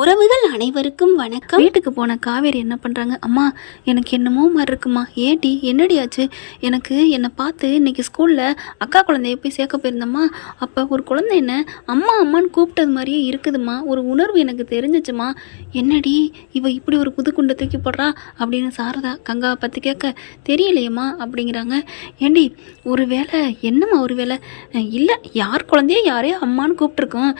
உறவுகள் அனைவருக்கும் வணக்கம். வீட்டுக்கு போன காவேரி என்ன பண்ணுறாங்க அம்மா எனக்கு என்னமோ மாதிரி இருக்குமா? ஏடி என்னடி ஆச்சு? எனக்கு என்னை பார்த்து இன்னைக்கு ஸ்கூலில் அக்கா குழந்தைய போய் சேர்க்க போயிருந்தம்மா. அப்போ ஒரு குழந்தை என்ன அம்மா அம்மான்னு கூப்பிட்டது மாதிரியே இருக்குதும்மா. ஒரு உணர்வு எனக்கு தெரிஞ்சிச்சுமா என்னடி இவ இப்படி ஒரு புது குண்டை தூக்கி போடுறா? அப்படின்னு சாரதா கங்காவை பற்றி கேட்க தெரியலையேம்மா அப்படிங்கிறாங்க. ஏண்டி ஒரு வேலை என்னம்மா ஒரு வேலை இல்லை யார் குழந்தைய யாரையோ அம்மான்னு கூப்பிட்ருக்கோம்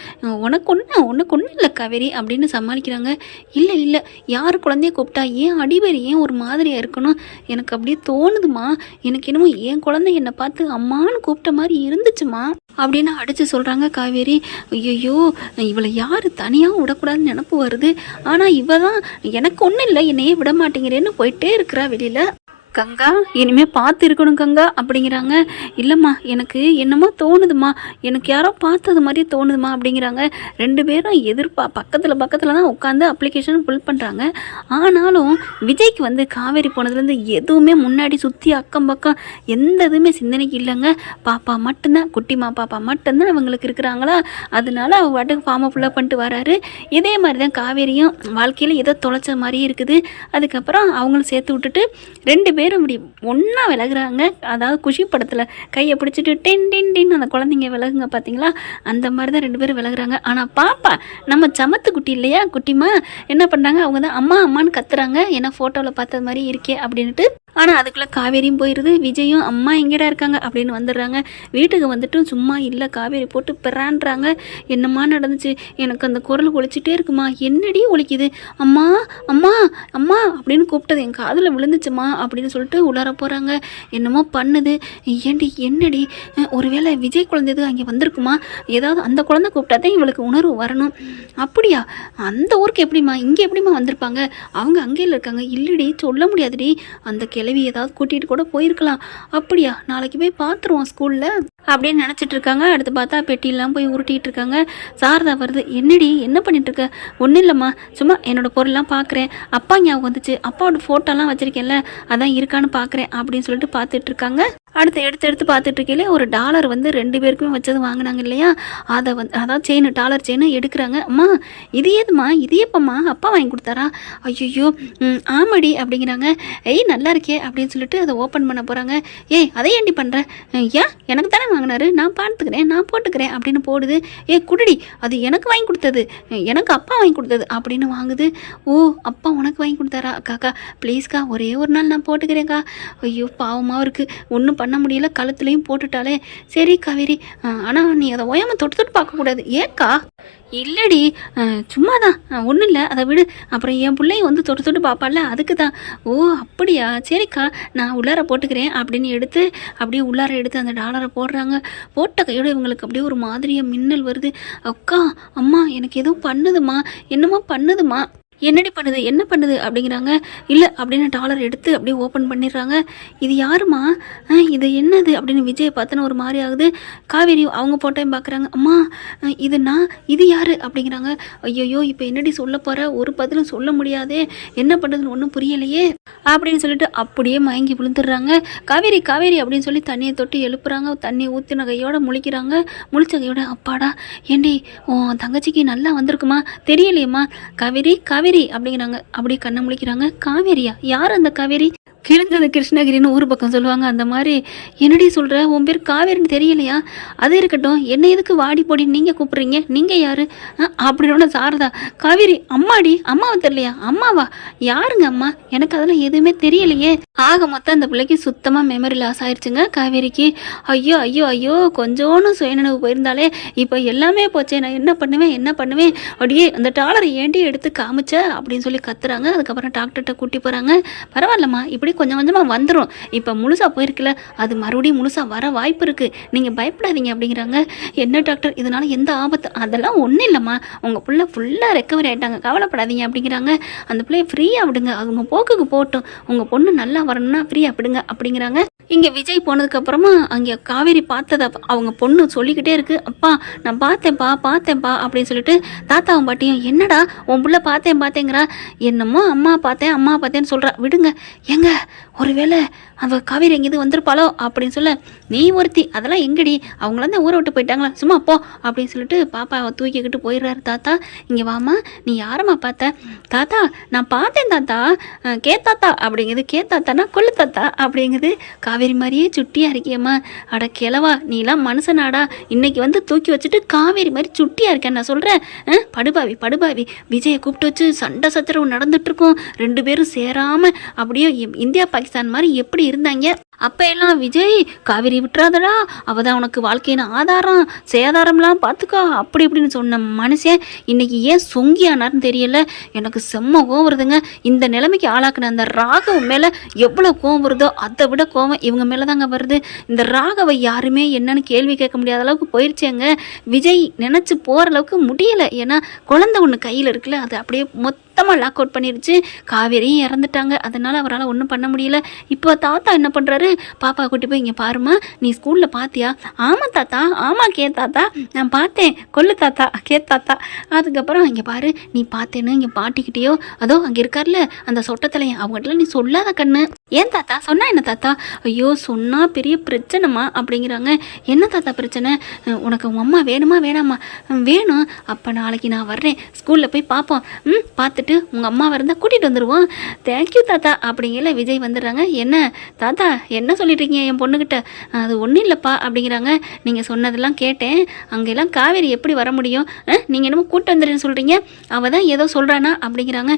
உனக்கு ஒன்று உனக்கு ஒன்றும் இல்லை காவேரி அப்படின்னு சமாளிக்கிறாங்க. இல்லை இல்லை. யார் குழந்தைய கூப்பிட்டா? ஏன் அடிவேறு ஏன் ஒரு மாதிரியாக இருக்கணும்? எனக்கு அப்படியே தோணுதுமா. எனக்கு என்னமோ என் குழந்தை என்னை பார்த்து அம்மான்னு கூப்பிட்ட மாதிரி இருந்துச்சுமா? அப்படின்னு அடித்து சொல்கிறாங்க காவேரி. ஐயோ இவளை யார் தனியாக விடக்கூடாதுன்னு நினப்பு வருது. ஆனால் இவ தான் எனக்கு ஒன்றும் இல்லை என்னையே விட மாட்டேங்கிறேன்னு போயிட்டே இருக்கிறா வெளியில். கங்கா இனிமே பார்த்து இருக்கணும் கங்கா அப்படிங்கிறாங்க. இல்லைம்மா எனக்கு என்னமோ தோணுதுமா எனக்கு யாரோ பார்த்தது மாதிரி தோணுதுமா அப்படிங்கிறாங்க. ரெண்டு பேரும் எதிர்ப்பா பக்கத்தில் பக்கத்தில் தான் உட்காந்து அப்ளிகேஷன் ஃபில் பண்ணுறாங்க ஆனாலும் விஜய்க்கு வந்து காவேரி போனதுலேருந்து எதுவுமே முன்னாடி சுற்றி அக்கம் பக்கம் எந்த இதுவுமே சிந்தனைக்கு இல்லைங்க. பாப்பா மட்டும்தான் குட்டிமா பாப்பா மட்டும்தான் அவங்களுக்கு இருக்கிறாங்களா? அதனால அவங்க பாட்டுக்கு ஃபார்மை ஃபுல்லாக பண்ணிட்டு வராரு. இதே மாதிரி தான் காவேரியும் வாழ்க்கையில் ஏதோ தொலைச்ச மாதிரியே இருக்குது. அதுக்கப்புறம் அவங்களும் சேர்த்து விட்டுட்டு ரெண்டு பேரும் இப்படி ஒன்றா விலகுறாங்க. அதாவது குஷி படத்தில் கையை பிடிச்சிட்டு டென் டென் டென் அந்த குழந்தைங்க விலகுங்க பார்த்தீங்களா அந்த மாதிரி தான் ரெண்டு பேரும் விலகுறாங்க. ஆனால் பாப்பா நம்ம சமத்து குட்டி இல்லையா குட்டிமா? என்ன பண்ணுறாங்க அவங்க தான் அம்மா அம்மான்னு கத்துறாங்க. ஏன்னா ஃபோட்டோவில் பார்த்தது மாதிரி இருக்கே அப்படின்ட்டு ஆனால் அதுக்குள்ளே காவேரியும் போயிடுது விஜயும் அம்மா எங்கேடா இருக்காங்க அப்படின்னு வந்துடுறாங்க. வீட்டுக்கு வந்துட்டும் சும்மா இல்லை. காவேரி போட்டு பிறான்றாங்க என்னம்மா நடந்துச்சு? எனக்கு அந்த குரல் ஒழிச்சிட்டே இருக்குமா? என்னடி ஒழிக்குது அம்மா அம்மா அம்மா அப்படின்னு கூப்பிட்டது என் காதில் விழுந்துச்சுமா அப்படின்னு சொல்லிட்டு உள்ளார போகிறாங்க என்னமோ பண்ணுது. ஏண்டி என்னடி? ஒருவேளை விஜய் குழந்தைது அங்கே வந்திருக்குமா? ஏதாவது அந்த குழந்தை கூப்பிட்டா தான் இவளுக்கு உணர்வு வரணும். அப்படியா? அந்த ஊருக்கு எப்படிம்மா? இங்கே எப்படிம்மா வந்திருப்பாங்க? அவங்க அங்கேயில் இருக்காங்க. இல்லடி சொல்ல முடியாதுடி. அந்த கே கிளவி ஏதாவது கூட்டிகிட்டு கூட போயிருக்கலாம். அப்படியா? நாளைக்கு போய் பார்த்துருவோம் ஸ்கூலில் அப்படின்னு நினச்சிட்டு இருக்காங்க அடுத்து பார்த்தா பெட்டியெல்லாம் போய் உருட்டிகிட்டு இருக்காங்க சாரதா வருது என்னடி என்ன பண்ணிட்டு இருக்க ஒன்றும் இல்லைம்மா சும்மா என்னோட பொருள்லாம் பார்க்குறேன். அப்பா ஞாபகம் வந்துச்சு. அப்பாவோட ஃபோட்டோலாம் வச்சிருக்கேன்ல அதான் இருக்கான்னு பார்க்குறேன் அப்படின்னு சொல்லிட்டு பார்த்துட்டு இருக்காங்க அடுத்து எடுத்து எடுத்து பார்த்துட்டு இருக்கையிலே ஒரு டாலர் வந்து ரெண்டு பேருக்குமே வச்சது வாங்கினாங்க இல்லையா? அதை வந்து அதாவது செயின் டாலர் செயின் எடுக்கிறாங்க. அம்மா இது ஏதும்மா? இது எப்பம்மா? அப்பா வாங்கி கொடுத்தாரா? ஐயோ ஆமடி அப்படிங்கிறாங்க. ஏய் நல்லா இருக்கே அப்படின்னு சொல்லிட்டு அதை ஓப்பன் பண்ண போகிறாங்க ஏய் அதை ஏண்டி பண்ணுற ஏன்? எனக்கு தானே வாங்கினாரு நான் பார்த்துக்கிறேன் நான் போட்டுக்கிறேன் அப்படின்னு போடுது. ஏ குடுடி அது எனக்கு வாங்கி கொடுத்தது. எனக்கு அப்பா வாங்கி கொடுத்தது. அப்படின்னு வாங்குது. ஓ அப்பா உனக்கு வாங்கி கொடுத்தாரா? அக்காக்கா ப்ளீஸ்க்கா ஒரே ஒரு நாள் நான் போட்டுக்கிறேன்க்கா ஐயோ பாவமாக இருக்குது ஒன்றும் பண்ண முடியல. கழுத்துலையும் போட்டுட்டாலே. சரி காவேரி. ஆனால் நீ அதை ஓயாமல் தொட்டு தொட்டு பார்க்கக்கூடாது. ஏக்கா? இல்லடி சும்மா தான் ஒன்றும் இல்லை. அதை விடு. அப்புறம் என் பிள்ளையும் வந்து தொட்டு தொட்டு பார்ப்பால அதுக்கு தான் ஓ அப்படியா? சரிக்கா. நான் உள்ளார போட்டுக்கிறேன் அப்படின்னு எடுத்து அப்படியே உள்ளார எடுத்து அந்த டாலரை போடுறாங்க. போட்ட கையோட இவங்களுக்கு அப்படியே ஒரு மாதிரியாக மின்னல் வருது. அக்கா அம்மா எனக்கு எதுவும் பண்ணுதுமா என்னமோ பண்ணுதுமா என்னடி பண்ணுது? என்ன பண்ணுது? அப்படிங்கிறாங்க. இல்லை அப்படின்னு டாலர் எடுத்து அப்படியே ஓப்பன் பண்ணிடுறாங்க. இது யாருமா ஆ, இது என்னது? அப்படின்னு விஜயை பார்த்தோன்னு ஒரு மாதிரி ஆகுது. காவேரி அவங்க போட்டையும் பார்க்குறாங்க. அம்மா இது நான் இது யார்? அப்படிங்கிறாங்க. ஐயோயோ இப்போ என்னடி சொல்ல போகிற ஒரு பதிலும் சொல்ல முடியாதே. என்ன பண்ணுறதுன்னு ஒன்றும் புரியலையே. அப்படின்னு சொல்லிட்டு அப்படியே மயங்கி விழுந்துடுறாங்க. காவேரி காவேரி அப்படின்னு சொல்லி தண்ணியை தொட்டு எழுப்புறாங்க. தண்ணி ஊற்றின கையோட முழிக்கிறாங்க. முழிச்ச கையோட அப்பாடா ஏண்டி உன் தங்கச்சிக்கு நல்லா வந்திருக்குமா? தெரியலையேம்மா. காவேரி காவேரி அப்படிங்கிறாங்க. அப்படியே கண்ணை முழிக்கிறாங்க. காவேரியா? யார் அந்த காவேரி? கிழிஞ்சது கிருஷ்ணகிரின்னு ஊர் பக்கம் சொல்லுவாங்க. அந்த மாதிரி என்னடி சொல்கிற உன் பேர் காவேரின்னு தெரியலையா? அது இருக்கட்டும். என்ன எதுக்கு வாடி போடி நீங்கள் கூப்பிட்றீங்க? நீங்கள் யார்? அப்படின்னு சாரதா காவேரி அம்மாடி அம்மாவை தெரியலையா? அம்மாவா? யாருங்க அம்மா? எனக்கு அதெல்லாம் எதுவுமே தெரியலையே. ஆக மொத்தம் அந்த பிள்ளைக்கு சுத்தமாக மெமரி லாஸ் ஆயிடுச்சுங்க காவேரிக்கு. ஐயோ ஐயோ ஐயோ கொஞ்சோன்னு சுயநினைவு போயிருந்தாலே இப்போ எல்லாமே போச்சே. நான் என்ன பண்ணுவேன்? என்ன பண்ணுவேன்? அப்படியே அந்த டாலரை ஏண்டி எடுத்து காமிச்ச? அப்படின்னு சொல்லி கத்துறாங்க. அதுக்கப்புறம் டாக்டர்கிட்ட கூட்டி போகிறாங்க பரவாயில்லம்மா இப்படி கொஞ்சம் கொஞ்சமாக வந்துடும் இப்போ முழுசாக போயிருக்குல்ல அது மறுபடியும் முழுசாக வர வாய்ப்பு இருக்குது நீங்கள் பயப்படாதீங்க அப்படிங்கிறாங்க. என்ன டாக்டர் இதனால எந்த ஆபத்து? அதெல்லாம் ஒன்றும் இல்லைம்மா. உங்கள் பிள்ளை ஃபுல்லாக ரெக்கவரி ஆகிட்டாங்க கவலைப்படாதீங்க அப்படிங்கிறாங்க. அந்த பிள்ளைய ஃப்ரீயாக விடுங்க. அவங்க போக்குக்கு போகட்டும். உங்கள் பொண்ணு நல்லா வரணும்னா ஃப்ரீயாக விடுங்க அப்படிங்கிறாங்க. இங்கே விஜய் போனதுக்கப்புறமா அங்கே காவேரி பார்த்ததை அவங்க பொண்ணு சொல்லிக்கிட்டே இருக்கு. அப்பா நான் பார்த்தேன்ப்பா பார்த்தேன்ப்பா அப்படின்னு சொல்லிட்டு தாத்தாவும் பாட்டியும் என்னடா உன் புள்ள பார்த்தேன் பார்த்தேங்கிறா. என்னமோ அம்மா பார்த்தேன் அம்மா பார்த்தேன்னு சொல்கிறா விடுங்க. எங்க ஒருவேளை அவள் காவேரி எங்கேயும் வந்திருப்பாளோ அப்படின்னு சொல்ல நீ ஒருத்தி அதெல்லாம் எங்கடி? அவங்கள தான் ஊரை விட்டு போயிட்டாங்களா? சும்மா போ அப்படின்னு சொல்லிட்டு பாப்பாவை தூக்கிக்கிட்டு போயிடுறாரு. தாத்தா இங்கே வாமா நீ யாரம்மா பார்த்த? தாத்தா நான் பார்த்தேன் தாத்தா. கே தாத்தா. அப்படிங்குது. கே தாத்தானா? கொள்ளு தாத்தா. அப்படிங்குது. காவேரி மாதிரியே சுட்டியாக இருக்கியம்மா. அட கிளவா நீலாம் மனுஷனாடா. இன்னைக்கு வந்து தூக்கி வச்சுட்டு காவேரி மாதிரி சுட்டியாக இருக்கேன் நான் சொல்கிறேன் படுபாவி படுபாவி. விஜயை கூப்பிட்டு வச்சு சண்டை சச்சரவு நடந்துட்டுருக்கோம். ரெண்டு பேரும் சேராமல் அப்படியே இந்தியா பாகிஸ்தான் மாதிரி எப்படி இருந்தாங்க. அப்போ எல்லாம் விஜய் காவேரி விட்டுறாதடா அவ தான் உனக்கு வாழ்க்கையின் ஆதாரம் சேதாரம்லாம் பார்த்துக்கா அப்படி இப்படின்னு சொன்ன மனுஷன் இன்னைக்கு ஏன் சொங்கியானார்னு தெரியல. எனக்கு செம்ம கோவம் வருதுங்க. இந்த நிலைமைக்கு ஆளாக்குன அந்த ராகவ மேலே எவ்வளோ கோவம் வருதோ அதை விட கோவம் இவங்க மேலே தாங்க வருது. இந்த ராகவை யாருமே என்னன்னு கேள்வி கேட்க முடியாத அளவுக்கு போயிடுச்சேங்க விஜய் நினச்சி போகிற அளவுக்கு முடியலை. ஏன்னா குழந்தை ஒன்று கையில் இருக்குல்ல அது அப்படியே மொத்த மொத்தமாக லாக் அவுட் பண்ணிருச்சு. காவேரியும் இறந்துட்டாங்க. அதனால அவரால் ஒன்றும் பண்ண முடியல. இப்போ தாத்தா என்ன பண்ணுறாரு பாப்பா கூட்டி போய் இங்கே பாருமா நீ ஸ்கூலில் பார்த்தியா ஆமாம் தாத்தா. ஆமாம் கே தாத்தா. நான் பார்த்தேன். கொல்லு தாத்தா. கே தாத்தா. அதுக்கப்புறம் இங்கே பாரு. நீ பார்த்தேன்னு இங்கே பாட்டிக்கிட்டேயோ அதோ அங்கே இருக்கார்ல. அந்த சொட்டத்தலையன் அவங்ககிட்ட நீ சொல்லாத கண்ணு. ஏன் தாத்தா? சொன்னா என்ன தாத்தா? ஐயோ சொன்னால் பெரிய பிரச்சனைமா அப்படிங்கிறாங்க. என்ன தாத்தா பிரச்சனை? உனக்கு உங்கள் அம்மா வேணுமா? வேணாமா வேணும். அப்போ நாளைக்கு நான் வர்றேன். ஸ்கூலில் போய் பார்ப்போம் ம் பார்த்துட்டு உங்கள் அம்மா இருந்தால் கூட்டிகிட்டு வந்துடுவோம் தேங்க்யூ தாத்தா அப்படிங்கிற விஜய் வந்துடுறாங்க. என்ன தாத்தா என்ன சொல்லிட்டு இருக்கீங்க என் பொண்ணுக்கிட்ட அது ஒன்றும் இல்லைப்பா அப்படிங்கிறாங்க. நீங்கள் சொன்னதெல்லாம் கேட்டேன். அங்கெல்லாம் காவேரி எப்படி வர முடியும்? நீங்கள் என்னமோ கூட்டு வந்துடுன்னு சொல்கிறீங்க அவள் தான் ஏதோ சொல்கிறானா அப்படிங்கிறாங்க.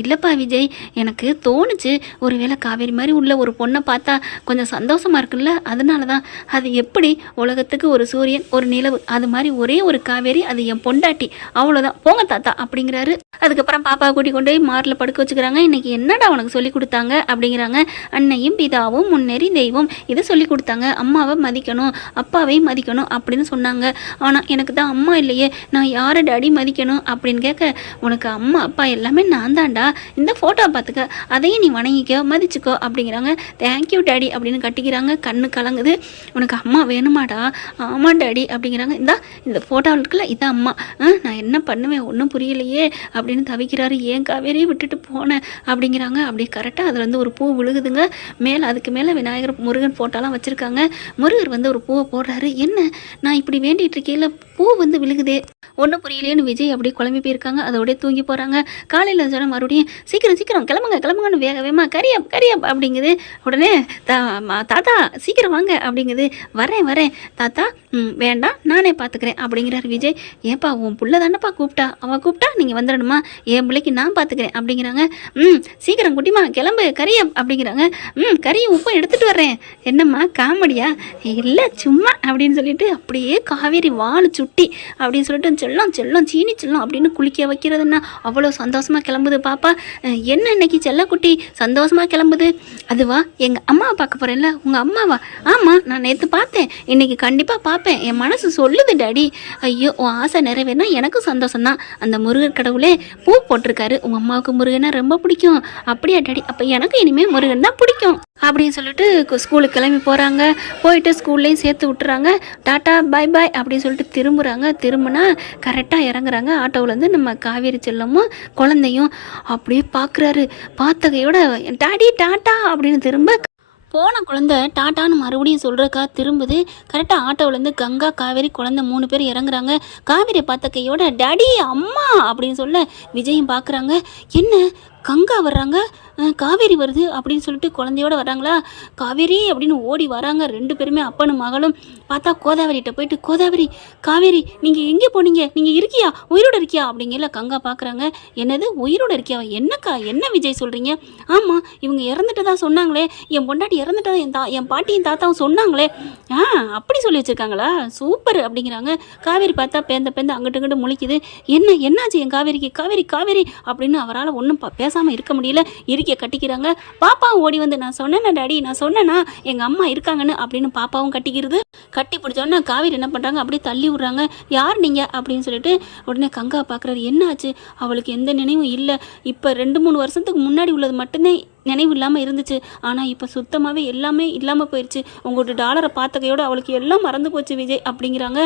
இல்லைப்பா விஜய் எனக்கு தோணுச்சு. ஒரு வேளை காவேரி மாதிரி உள்ள ஒரு பொண்ணை பார்த்தா கொஞ்சம் சந்தோஷமா இருக்குல்ல அதனால தான் அது எப்படி உலகத்துக்கு ஒரு சூரியன் ஒரு நிலவு அது மாதிரி ஒரே ஒரு காவேரி அது என் பொண்டாட்டி. அவ்வளோதான் போங்க தாத்தா அப்படிங்கிறாரு. அதுக்கப்புறம் பாப்பா கூட்டி கொண்டு போய் மாரில் படுக்க வச்சுக்கிறாங்க. இன்னைக்கு என்னடா உனக்கு சொல்லி கொடுத்தாங்க? அப்படிங்கிறாங்க. அன்னையும் பிதாவும் முன்னேறி தெய்வம் இதை சொல்லி கொடுத்தாங்க. அம்மாவை மதிக்கணும் அப்பாவை மதிக்கணும் அப்படின்னு சொன்னாங்க. ஆனால் எனக்கு தான் அம்மா இல்லையே. நான் யாரை டாடி மதிக்கணும் அப்படின்னு கேட்க உனக்கு அம்மா அப்பா எல்லாமே நான் தான்டா. இந்த ஃபோட்டோ பார்த்துக்க. அதையும் நீ வணங்கிக்கோ மதிச்சுக்கோ அப்படிங்கிறாங்க. தேங்க்யூ டாடி அப்படின்னு கட்டிக்கிறாங்க. கண்ணு கலங்குது. உனக்கு அம்மா வேணுமாடா. ஆமா டாடி அப்படிங்கிறாங்க. இந்தா இந்த ஃபோட்டோ இருக்குல்ல இதான் அம்மா. ஆ, நான் என்ன பண்ணுவேன்? ஒன்றும் புரியலையே அப்படின்னு தவிக்கிறாரு ஏன் காவேரியை விட்டுட்டு போனேன் அப்படிங்கிறாங்க. அப்படி கரெக்டாக அதில் வந்து ஒரு பூ விழுகுதுங்க. மேலே அதுக்கு மேலே விநாயகர் முருகன் ஃபோட்டோலாம் வச்சுருக்காங்க. முருகர் வந்து ஒரு பூவை போடுறாரு. என்ன? நான் இப்படி வேண்டிட்டு இருக்கையில் பூ வந்து விழுகுதே. ஒன்றும் புரியலையேன்னு விஜய் அப்படியே குழம்பி போயிருக்காங்க. அதோடய தூங்கி போகிறாங்க காலையில் சொன்ன மறுபடியும் சீக்கிரம் சீக்கிரம் கிளம்புங்க கிளம்புங்கன்னு வேக வேகமாக கரியாப் கரியாப் அப்படிங்குது. உடனே தா தாத்தா சீக்கிரம் வாங்க அப்படிங்குது. வரேன் வரேன். தாத்தா வேண்டாம் நானே பார்த்துக்கிறேன் அப்படிங்கிறாரு விஜய். ஏப்பா உன் புள்ள தானேப்பா கூப்பிட்டா? அவள் கூப்பிட்டா? நீங்கள் வந்துடணுமா? என் பிள்ளைக்கு நான் பார்த்துக்கிறேன் அப்படிங்கிறாங்க. ம் சீக்கிரம் குட்டிமா கிளம்பு கறி அப்படிங்கிறாங்க. ம் கறியும் உப்பும் எடுத்துகிட்டு வர்றேன். என்னம்மா காமெடியா? இல்லை சும்மா அப்படின்னு சொல்லிட்டு அப்படியே காவேரி வாழு சுட்டி அப்படின்னு சொல்லிட்டு செல்லம் செல்லம் சீனி செல்லம் அப்படின்னு குளிக்க வைக்கிறதுன்னா அவ்வளோ சந்தோஷமாக கிளம்புது பாப்பா. என்ன இன்னைக்கு செல்லக்குட்டி சந்தோஷமாக கிளம்புது. அதுவா எங்கள் அம்மாவை பார்க்க போகிறேன்ல உங்கள் அம்மாவா? ஆமாம் நான் நேற்று பார்த்தேன். இன்னைக்கு கண்டிப்பாக பார்ப்பேன். என் மனசு சொல்லுது டாடி. ஐயோ உன் ஆசை நிறைவேறினா எனக்கும் சந்தோஷம்தான். அந்த முருகர் கடவுளே பூ போட்டிருக்காரு உங்கள் அம்மாவுக்கு முருகனா ரொம்ப பிடிக்கும். அப்படியா டாடி? அப்போ எனக்கு இனிமேல் முருகன் தான் பிடிக்கும். அப்படின்னு சொல்லிட்டு ஸ்கூலுக்கு கிளம்பி போகிறாங்க போயிட்டு ஸ்கூல்லையும் சேர்த்து விட்டுறாங்க. டாட்டா பாய் பாய் அப்படின்னு சொல்லிட்டு திரும்புகிறாங்க திரும்பினா கரெக்டாக இறங்குறாங்க. ஆட்டோவிலேருந்து நம்ம காவேரி செல்லமும் குழந்தையும் அப்படியே பார்க்குறாரு பார்த்தகையோட டாடி டாட்டா அப்படின்னு திரும்ப போன குழந்தை டாட்டான்னு மறுபடியும் சொல்கிறக்கா திரும்புது. கரெக்டாக ஆட்டோவிலேருந்து கங்கா காவேரி குழந்தை மூணு பேர் இறங்குறாங்க. காவேரி பார்த்த கையோட டாடி அம்மா! அப்படின்னு சொல்ல விஜயும் பார்க்குறாங்க. என்ன? கங்கா வர்றாங்க. காவேரி வருது அப்படின்னு சொல்லிட்டு குழந்தையோட வர்றாங்களா? காவேரி அப்படின்னு ஓடி வராங்க. ரெண்டு பேருமே அப்பனும் மகளும். பார்த்தா கோதாவரிகிட்ட போயிட்டு கோதாவரி காவேரி நீங்கள் எங்கே போனீங்க? நீங்கள் இருக்கியா? உயிரோட இருக்கியா? அப்படிங்கல கங்கா பார்க்குறாங்க. என்னது? உயிரோட இருக்கியா என்னக்கா? என்ன விஜய் சொல்கிறீங்க ஆமாம் இவங்க இறந்துட்டதா சொன்னாங்களே. என் பொண்டாட்டி இறந்துட்டதா என் தா என் பாட்டியும் தாத்தாவும் சொன்னாங்களே. ஆ அப்படி சொல்லி வச்சிருக்காங்களா? சூப்பர்! அப்படிங்கிறாங்க. காவேரி பார்த்தா பேந்த பேந்த அங்கிட்டு இங்கிட்டு முழிக்குது. என்ன? என்னாச்சு என் காவேரிக்கு? காவேரி காவேரி! அப்படின்னு அவரால் ஒன்றும் பேசாமல் இருக்க முடியல இருக்க கட்டிக்கிறாங்க. பாப்பாவும் ஓடி வந்து நான் சொன்னேன்னா டாடி நான் சொன்னேன்னா எங்கள் அம்மா இருக்காங்கன்னு அப்படின்னு பாப்பாவும் கட்டிக்கிறது. கட்டி பிடிச்சோன்னே காவேரி என்ன பண்ணுறாங்க அப்படியே தள்ளி விட்றாங்க. யார் நீங்கள் அப்படின்னு சொல்லிட்டு உடனே கங்கா பார்க்குறாரு என்னாச்சு? அவளுக்கு எந்த நினைவும் இல்லை. இப்போ ரெண்டு மூணு வருஷத்துக்கு முன்னாடி உள்ளது மட்டும்தான் நினைவு இல்லாமல் இருந்துச்சு. ஆனால் இப்போ சுத்தமாகவே எல்லாமே இல்லாமல் போயிடுச்சு உங்களோட டாலரை பார்த்தகையோட அவளுக்கு எல்லாம் மறந்து போச்சு விஜய் அப்படிங்கிறாங்க.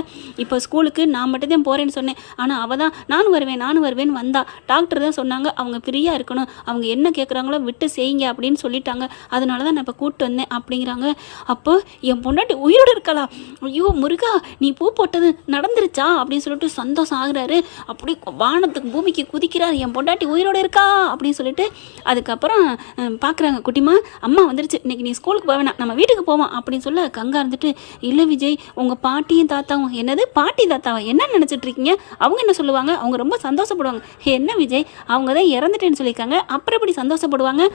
இப்போ ஸ்கூலுக்கு நான் மட்டும் தான் போகிறேன்னு சொன்னேன். ஆனால் அவள் தான் நானும் வருவேன் நானும் வருவேன்னு வந்தா. டாக்டர் தான் சொன்னாங்க அவங்க ஃப்ரீயாக இருக்கணும். அவங்க என்ன கேட்குறாங்களோ விட்டு செய்யுங்க அப்படின்னு சொல்லிட்டாங்க. அதனால தான் நான் இப்போ கூப்பிட்டு வந்தேன் அப்படிங்கிறாங்க. அப்போ என் பொண்டாட்டி உயிரோடு இருக்கலாம் ஐயோ முருகா நீ பூ போட்டது நடந்துருச்சா? அப்படின்னு சொல்லிட்டு சந்தோஷம் ஆகுறாரு. அப்படி வானத்துக்கு பூமிக்கு குதிக்கிறார் என் பொண்டாட்டி உயிரோடு இருக்கா? அப்படின்னு சொல்லிட்டு அதுக்கப்புறம் பார்க்குறாங்க குட்டிமா அம்மா வந்துருச்சு. இன்றைக்கி நீ ஸ்கூலுக்கு போக வேணாம். நம்ம வீட்டுக்கு போவோம் அப்படின்னு சொல்ல கங்கா இருந்துட்டு இல்லை விஜய் உங்கள் பாட்டியும் தாத்தாவும் என்னது? பாட்டி தாத்தாவா? என்ன நினச்சிட்டு இருக்கீங்க? அவங்க என்ன சொல்லுவாங்க? அவங்க ரொம்ப சந்தோஷப்படுவாங்க. என்ன விஜய் அவங்க தான் இறந்துட்டேன்னு சொல்லியிருக்காங்க. அப்புறம் எப்படி சந்தோஷப்படுவாங்க?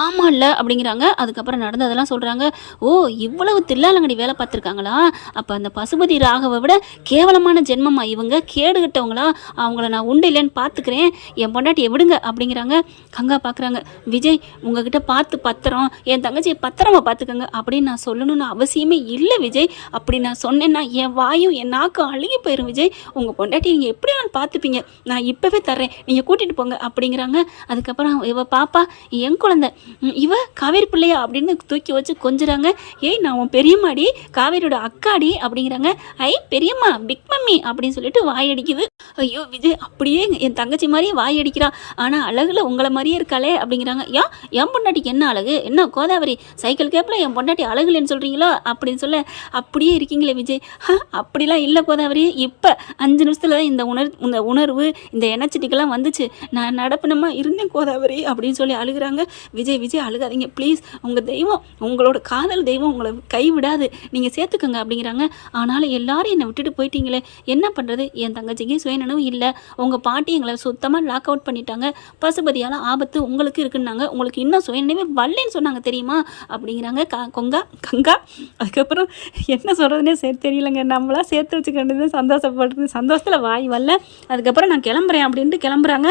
ஆமாம்ல அப்படிங்கிறாங்க. அதுக்கப்புறம் நடந்ததெல்லாம் சொல்கிறாங்க ஓ இவ்வளவு தில்லாலங்கடி வேலை பார்த்துருக்காங்களா? அப்போ அந்த பசுபதி ராகவை விட கேவலமான ஜென்மமா இவங்க? கேடு கட்டவங்களா அவங்கள நான் உண்டு இல்லைன்னு பார்த்துக்கிறேன். என் பொண்டாட்டி எவிடுங்க அப்படிங்கிறாங்க. கங்கா பார்க்குறாங்க விஜய் உங்ககிட்ட பார்த்து பத்திரம் என் தங்கச்சியை பத்திரமா பார்த்துக்கோங்க அப்படின்னு நான் சொல்லணும்னு அவசியமே இல்லை விஜய். அப்படி நான் சொன்னேன்னா என் வாயும் என் நாக்கும் அழுகி போயிடும் விஜய். உங்கள் பொண்டாட்டி நீங்கள் எப்படி நான் பார்த்துப்பீங்க. நான் இப்போவே தர்றேன். நீங்கள் கூட்டிகிட்டு போங்க அப்படிங்கிறாங்க. அதுக்கப்புறம் இவ பாப்பா என் குழந்தை இவ காவேரி பிள்ளையா அப்படின்னு தூக்கி வச்சு கொஞ்சுறாங்க. ஏய் நான் உன் பெரியம்மாடி காவேரியோட அக்காடி அப்படிங்கிறாங்க. ஐ பெரியம்மா பிக் மம்மி அப்படின்னு சொல்லிட்டு வாய் அடிக்குது. ஐயோ விஜய் அப்படியே என் தங்கச்சி மாதிரியே வாய் ஆனால் அழகுல உங்களை மாதிரியே இருக்காளே அப்படிங்கிறாங்க. ஏன் என் பொண்டாட்டிக்கு என்ன அழகு? என்ன கோதாவரி? சைக்கிள் கேப்பில் என் பொண்டாட்டி அழகுலன்னு சொல்கிறீங்களோ அப்படின்னு சொல்ல அப்படியே இருக்கீங்களே விஜய். ஹ, அப்படிலாம் இல்லை கோதாவரி. இப்போ அஞ்சு நிமிஷத்தில் தான் இந்த உணர் இந்த உணர்வு இந்த எனர்ஜெட்டிக்கெல்லாம் வந்துச்சு. நான் நடப்பினமாக இருந்தேன் கோதாவரி. அப்படின்னு சொல்லி அழுகுறாங்க. விஜய் விஜய் அழுகாதீங்க. ப்ளீஸ் உங்கள் தெய்வம் உங்களோட காதல் தெய்வம் உங்களை கைவிடாது. நீங்கள் சேர்த்துக்கோங்க அப்படிங்கிறாங்க. ஆனாலும் எல்லாரும் என்னை விட்டுட்டு போயிட்டீங்களே. என்ன பண்ணுறது என் தங்கச்சிக்கு சுயநனவும் இல்லை. உங்கள் பாட்டி எங்களை சுத்தமாக லாக் அவுட் பண்ணிட்டாங்க. பசுபதியால் ஆபத்து உங்களுக்கு இருக்குன்னாங்க. உங்களுக்கு இன்னும் சுயநினைவே வரலன்னு சொன்னாங்க தெரியுமா? அப்படிங்கிறாங்க. க கொங்கா கங்கா. அதுக்கப்புறம் என்ன சொல்கிறதுனே சரி தெரியலங்க. நம்மளா சேர்த்து வச்சுக்கிட்டது சந்தோஷப்படுறது சந்தோஷத்தில் வாய் வரல. அதுக்கப்புறம் நான் கிளம்புறேன் அப்படின்ட்டு கிளம்புறாங்க.